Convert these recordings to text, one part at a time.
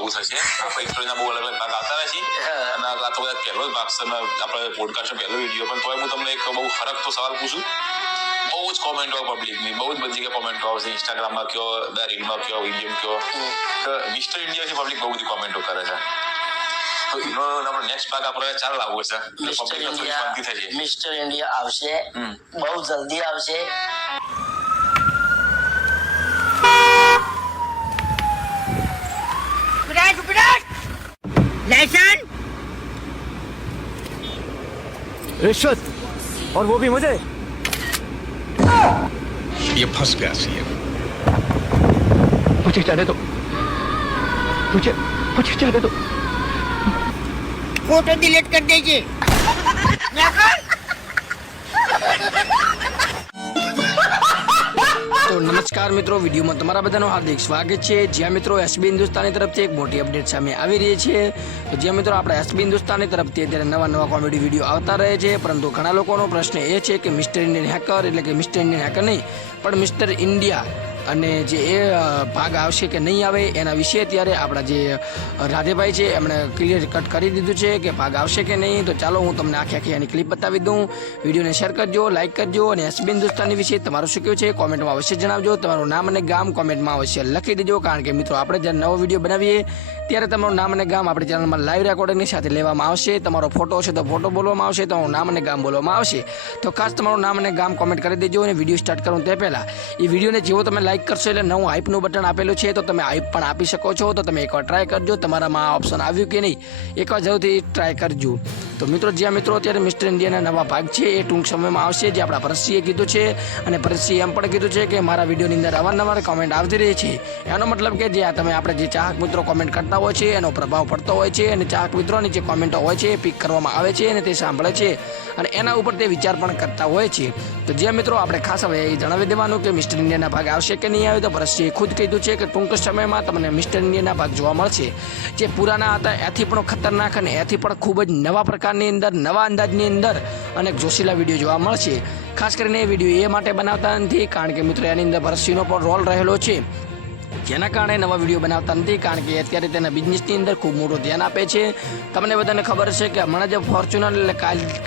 આવું થશે. આપણે ઇન્સ્ટોરીના બહુ અલગ અલગ ભાગ આવતા રહે છે અને આ તો બધા પહેલો જ ભાગ છે. આપણે પોડકાસ્ટનો પહેલો વિડીયો પણ તોય હું તમને એક બહુ હરખતો સવાલ પૂછું. બહુ જ કોમેન્ટો પબ્લિકની બહુ જ બધી જગ્યાએ કોમેન્ટો આવશે. ઇન્સ્ટાગ્રામમાં કયો, રીલમાં કયો, વિડીયો કયો, મિસ્ટર ઇન્ડિયા વિશે પબ્લિક બહુ બધી કોમેન્ટો કરે છે. તો એનો આપણો નેક્સ્ટ ભાગ આપણે ચાલ લાવવો છે. મિસ્ટર ઇન્ડિયા આવશે, બહુ જલ્દી આવશે. लाइसेंस रिश्वत और वो भी मुझे ये फंस गया सीएम मुझे जाने दो मुझे जाने दो फोटो डिलीट कर दीजिए તો નમસ્કાર મિત્રો, વિડીયોમાં તમારા બધાનું હાર્દિક સ્વાગત છે. જ્યાં મિત્રો એસબી હિન્દુસ્તાની તરફથી એક મોટી અપડેટ સામે આવી રહી છે. તો જ્યાં મિત્રો આપણે એસબી હિન્દુસ્તાની તરફથી અત્યારે નવા કોમેડી વિડીયો આવતા રહે છે. પરંતુ ઘણા લોકોનો પ્રશ્ન એ છે કે મિસ્ટર ઇન્ડિયન હેકર એટલે કે મિસ્ટર ઇન્ડિયન હેકર નહીં પણ મિસ્ટર ઇન્ડિયા અને જે એ ભાગ આવશે કે નહીં આવે એના વિશે અત્યારે આપણા જે રાધેભાઈ છે એમણે ક્લિયર કટ કરી દીધું છે કે ભાગ આવશે કે નહીં. તો ચાલો હું તમને આખી એની ક્લિપ બતાવી દઉં. વિડીયોને શેર કરજો, લાઇક કરજો અને એસબી હિન્દુસ્તાની વિશે તમારું શું કહેવું છે કોમેન્ટમાં અવશ્ય જણાવજો. તમારું નામ અને ગામ કોમેન્ટમાં અવશ્ય લખી દેજો, કારણ કે મિત્રો આપણે જ્યારે નવો વિડીયો બનાવીએ ત્યારે તમારું નામ અને ગામ આપણી ચેનલમાં લાઈવ રેકોર્ડિંગની સાથે લેવામાં આવશે. તમારો ફોટો હશે તો ફોટો બોલવામાં આવશે, તમારું નામ અને ગામ બોલવામાં આવશે. તો ખાસ તમારું નામ અને ગામ કોમેન્ટ કરી દેજો. અને વિડીયો સ્ટાર્ટ કરું તે પહેલાં એ વિડીયોને જેવો તમે લાઇક કરશો એટલે નવું હાઈપનું બટન આપેલું છે તો તમે હાઈપ પણ આપી શકો છો. તો તમે એકવાર ટ્રાય કરજો, તમારામાં આ ઓપ્શન આવ્યું કે નહીં એકવાર જરૂરથી ટ્રાય કરજો. તો મિત્રો જ્યાં મિત્રો અત્યારે મિસ્ટર ઇન્ડિયાના નવા ભાગ છે એ ટૂંક સમયમાં આવશે, જે આપણા પરસીએ કીધું છે. અને પરસીએ એમ પણ કીધું છે કે મારા વિડીયોની અંદર અવારનવાર કોમેન્ટ આવતી રહી છે. એનો મતલબ કે જે તમે આપણે જે ચાહક મિત્રો કોમેન્ટ કરતા હોય છે એનો પ્રભાવ પડતો હોય છે અને ચાહક મિત્રોની જે કોમેન્ટો હોય છે એ પિક કરવામાં આવે છે અને તે સાંભળે છે અને એના ઉપર તે વિચાર પણ કરતા હોય છે. તો જે મિત્રો આપણે ખાસ હવે એ જણાવી દેવાનું કે મિસ્ટર ઇન્ડિયાના ભાગ આવશે કે નહીં આવે. તો પરસીએ ખુદ કીધું છે કે ટૂંક સમયમાં તમને મિસ્ટર ઇન્ડિયાના ભાગ જોવા મળશે, જે પુરાના હતા એથી પણ ખતરનાક અને એથી પણ ખૂબ જ નવા પ્રકારની અંદર, નવા અંદાજની અંદર અને જોશીલા વિડીયો જોવા મળશે. ખાસ કરીને એ વિડીયો એ માટે બનાવતા નથી કારણ કે મિત્રો એની અંદર પરસીનો પણ રોલ રહેલો છે, જેના કારણે નવા વિડીયો બનાવતા નથી, કારણ કે અત્યારે તેના બિઝનેસની અંદર ખૂબ મોટું ધ્યાન આપે છે. તમને બધાને ખબર છે કે હમણાં જે ફોર્ચ્યુનર એટલે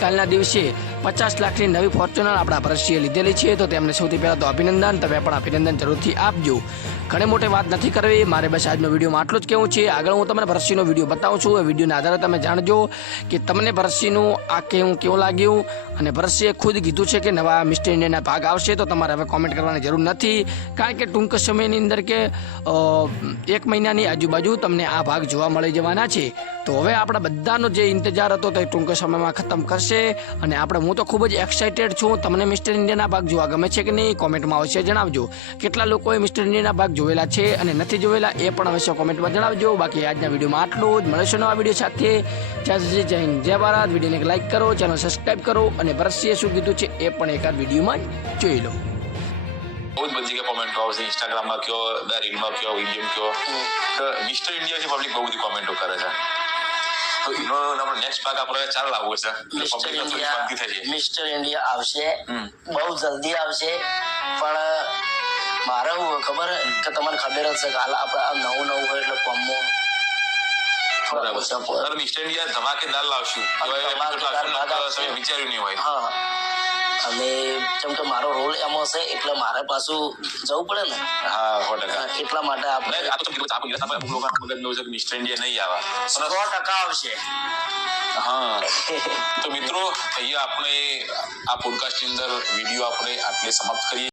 કાલના દિવસે 50 લાખની નવી ફોર્ચ્યુનર આપણા પરસીએ લીધેલી છે. તો તેમને સૌથી પહેલાં તો અભિનંદન, તમે પણ અભિનંદન જરૂરથી આપજો. ઘણી મોટી વાત નથી કરવી મારે, બસ આજનો વિડીયોમાં આટલું જ કહેવું છે. આગળ હું તમને પરસીનો વિડીયો બતાવું છું, એ વિડીયોના આધારે તમે જાણજો કે તમને પરસીનું આ કેવું લાગ્યું. અને પરસીએ ખુદ કીધું છે કે નવા મિસ્ટર ઇન્ડિયાના ભાગ આવશે, તો તમારે હવે કોમેન્ટ કરવાની જરૂર નથી, કારણ કે ટૂંક સમયની અંદર કે 1 મહિનાની આજુબાજુ તમને આ ભાગ જોવા મળી જવાના છે. તો હવે આપણા બધાનો જે ઇંતજાર હતો તે ટૂંક સમયમાં ખતમ કરશે. અને હું તો ખૂબ જ એક્સાઇટેડ છું. તમને મિસ્ટર ઇન્ડિયાના ભાગ જોવા ગમે છે કે નહીં કોમેન્ટમાં અવશ્ય જણાવજો. કેટલા લોકોએ મિસ્ટર ઇન્ડિયાના ભાગ જોયેલા છે અને નથી જોયેલા એ પણ અવશ્ય કોમેન્ટમાં જણાવજો. બાકી આજના વિડીયોમાં આટલું જ. મળીશું નવા વિડીયો સાથે. જય હિન્દ, જય ભારત. વિડીયોને લાઇક કરો, ચેનલ સબસ્ક્રાઈબ કરો અને પરસીએ શું કીધું છે એ પણ એકાદ વિડીયોમાં જોઈ લો. બહુ જ બધી જગ્યાએ કોમેન્ટો આવશે. ઇન્સ્ટાગ્રામમાં કયો, રીલમાં કયો, વિડીયો કયો, મિસ્ટર ઇન્ડિયા વિશે પબ્લિક બહુ બધી કોમેન્ટો કરે છે. તો એનો આપણો નેક્સ્ટ ભાગ આપણે ચાલ લાવવો છે. મિસ્ટર ઇન્ડિયા આવશે, બહુ જલ્દી આવશે. પણ મારે હું ખબર કે તમને ખબર જ છે કે હાલ આપણે નવું હોય એટલે કોમમાં મિસ્ટર ઇન્ડિયા ધમાકેદાર લાવશું, વિચાર્યું નહીં હોય. હા, અને જેમ કે મારો રોલ એમાં છે એટલે મારે પાછું જવું પડે ને. હા, 100%. એટલા માટે આપણે મિસ્ટર ઇન્ડિયા નહીં આવે, 100% આવશે. હા. તો મિત્રો અહીંયા આપણે આ પોડકાસ્ટની અંદર વિડીયો આપણે આટલે સમાપ્ત કરીએ.